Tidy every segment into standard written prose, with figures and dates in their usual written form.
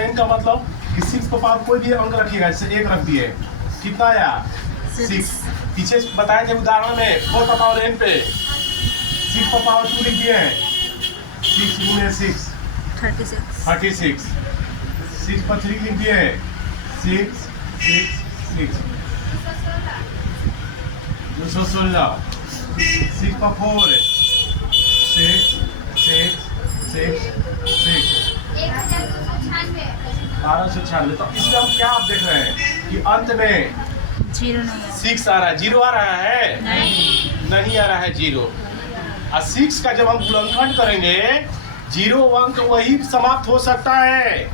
Power n का मतलब कि 6 पर पावर कोई भी अंक रखिएगा, जैसे 1 रख दिए, कितना आया 6। पीछे बताए थे उदाहरण में 4 पर पावर n पे 6 पर पावर 2 लिख दिए हैं, 6 गुणे 6 36, 6 पर 3 लिख दिए हैं, 6 6 6 216, 6 पर 4 6 6 6 6 1296। तो इसमें हम क्या आप देख रहे हैं कि अंत में 6 आ रहा है, 0 आ रहा है नहीं आ रहा है 0। और 6 का जब हम गुणनखंड करेंगे 0 अंक वही समाप्त हो सकता है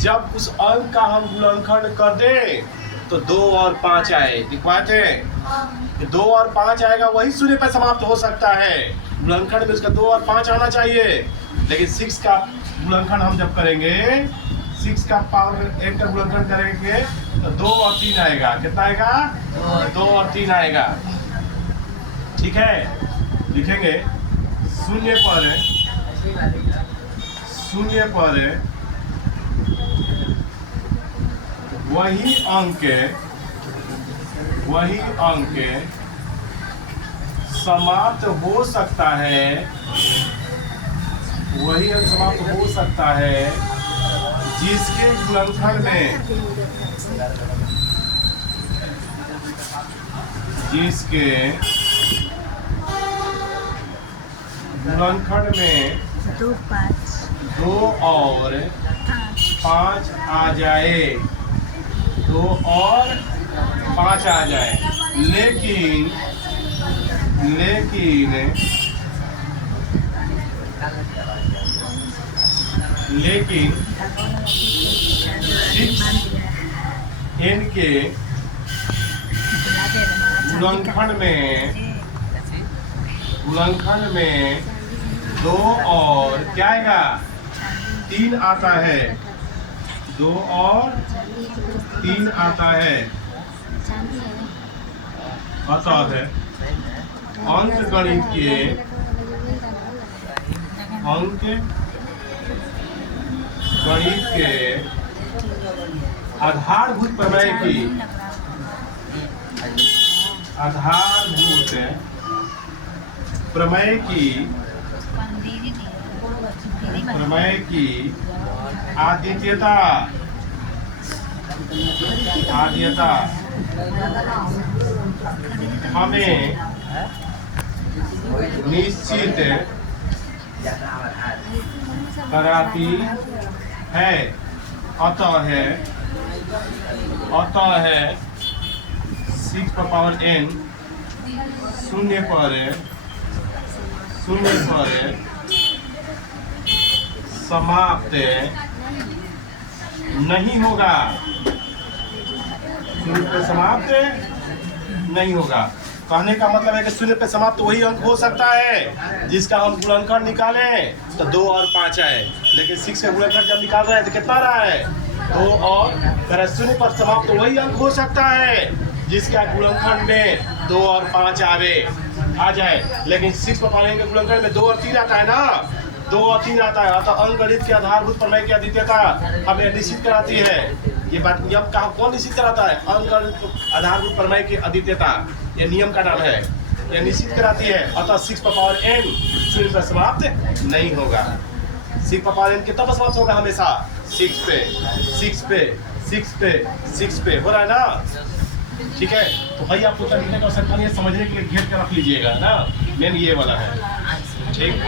जब उस अंक का हम गुणनखंड कर दें तो 2 और 5 आए, दिखवाए थे 2 और 5 आएगा वही 0 पर समाप्त हो सकता है। गुणनखंड में उसका 2 और 5 आना चाहिए, लेकिन 6 का गुणनखंड हम जब करेंगे 6 का पावर 1 का गुणनखंड करेंगे तो 2 और 3 आएगा, कितना आएगा 2 और 3 आएगा। ठीक है, लिखेंगे शून्य पर वही अंक समाप्त हो सकता है, वही अंक समाप्त हो सकता है जिसके गुणनखंड में 2 और 5 आ जाए, 2 और 5 आ जाए, लेकिन 6n के गुणनखंड में 2 और क्या आएगा 3 आता है, 2 और 3 आता है। अतः है अंकगणित के आधारभूत प्रमेय की आद्यता हमें निश्चित कराती है। अतः है 6 पर पावर n शून्य पर समाप्त नहीं होगा, शून्य पर समाप्त नहीं होगा। कहने का मतलब है कि शून्य पे समाप्त वही अंक हो सकता है जिसका हम गुणनखंड निकालें तो 2 और 5 आए, लेकिन 6 का गुणनखंड जब निकाल रहे हैं तो कितना रहा है 2 और शून्य पर समाप्त वही अंक हो सकता है जिसका गुणनखंड में 2 और 5 आ जाए, लेकिन 6 पर पालेंगे गुणनखंड में 2 और 3 आता है ना, 2 और 3 आता है। अतः अंकगणित के आधारभूत प्रमेय की अद्वितीयता हमें निश्चित कराती है। ये बात नियम का कौन निश्चित कराता है? अंकगणित आधारभूत प्रमेय की अद्वितीयता, ये नियम का नाम है, यह निश्चित कराती है। अतः 6 पर पावर n शून्य पर समाप्त नहीं होगा। 6 पर पावर n कितना पर समाप्त होगा? हमेशा 6 पे हो रहा है ना। ठीक है, तो भाई आपको लिखने का आवश्यकता नहीं है, समझने के लिए घेर कर रख लीजिएगा ना, मेन ये वाला है। ठीक।